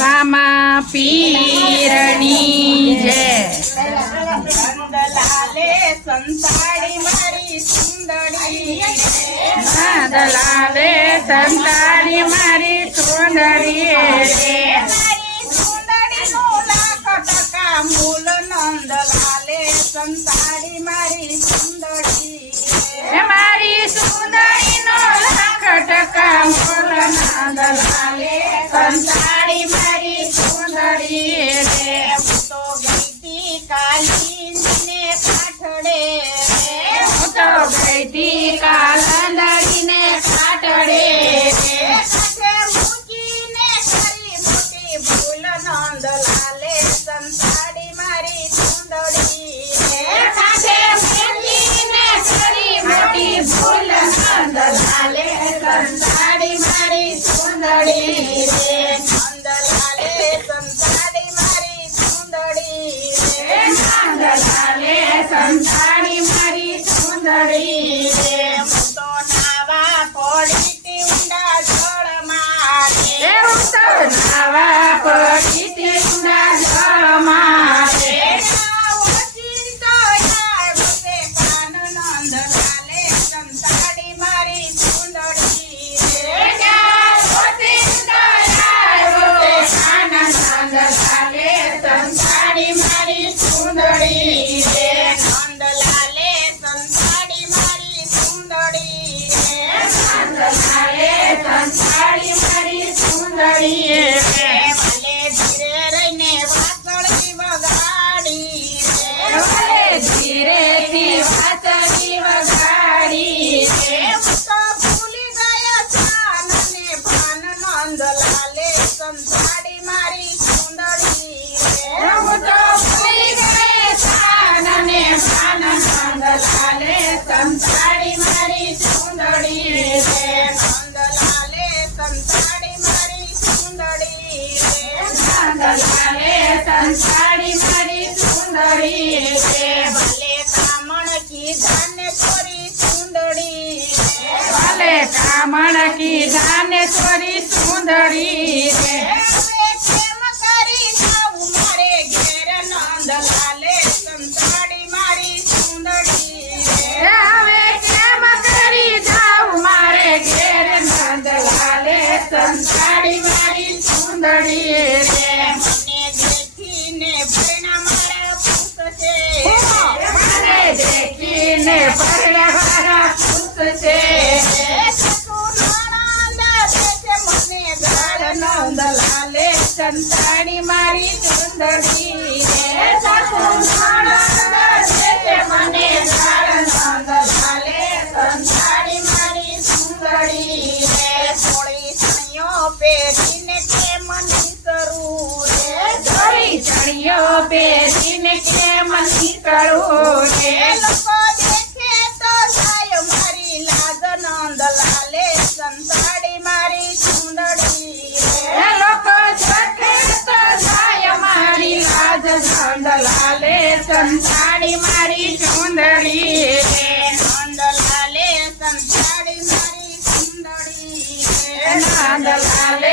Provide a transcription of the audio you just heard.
રામા પીરની જય. નંદલાલે સંતાડી મારી સુંદરી નંદલાલે સંતાડી મારી સુંદરી મારી સુંદરીનું લાખ ટકા મૂલ નંદલાલે સંતાડી મારી સુંદરી મારી સુંદરીનો લાખ ટકા મૂલ નંદલાલે સંતાડી મારી સુંદરી તો ગઈતી કાલીને કાઠડે હું તો ગઈતી કાલંદરીને કાટડે કાઠે મૂકીને કરી મોટી ભૂલ નંદલાલે સંતાડી મારી સુંદરી કાંઠે મૂકીને કરી મોટી ભૂલ નંદલાલે સંતાડી મારી સુંદરી નંદલાલે સંતાડી મારી સુંદરી નંદલાલે સંતાડી મારી સુંદરી હું તો નાવા પડીતી ઊંડા જળમાં એવું તો નાવા પડીતી ઊંડા જળમાં નંદલાલે સંતાડી મારી સુંદરી નંદલાલે સંતાડી મારી સુંદરી નંદલાલે સંતાડી મારી સુંદરી નંદલાલે સંતાડી મારી સુંદરી ભલે ધીરે રહીને વાસળી વગાડી ભલે ધીરેથી વાતડી વગાડી હું તો ભૂલી ગયા છાનને ભાન નંદલાલે સંતાડી મારી સુંદરી હું તો ભૂલી ગઈ સાનને ભાન નંદલાલે સંતાડી મારી સુંદરી નંદલાલે સંતાડી મારી સુંદરી નંદલાલે સંતાડી મારી સુંદરી ભલે કામણ કીધાને છોરી સુંદરી ભલે કામણ કીધાને છોરી સુંદરી હવે કેમ કરી જાઉં મારે ઘેર નંદલાલે સંતાડી મારી સુંદરી હવે કેમ કરી જાઉં મારે ઘેર નંદલાલે સંતાડી મારી સુંદરી મને દેખીને ભરણા મારા પૂછશે મને દેખીને પરણવાળા પૂછશે નંદલાલે સંતાડી મારી સુંદરી સાસુ નણંદ છે મને ગાળ નંદલાલે સંતાડી મારી સુંદરી થોડી સણીઓ પહેરીને કેમ નીકળું થોડી ચણીઓ પહેરીને કેમ નીકળવું એ લોકો દેખે તો જાય મારી લાજ નંદલાલે સંતાડી મારી સુંદરી એ લોકો જોખે તો જાય મારી લાજ નંદલાલે સંતાડી મારી સુંદરી નંદલાલે સંતાડી મારી સુંદરી નંદલાલે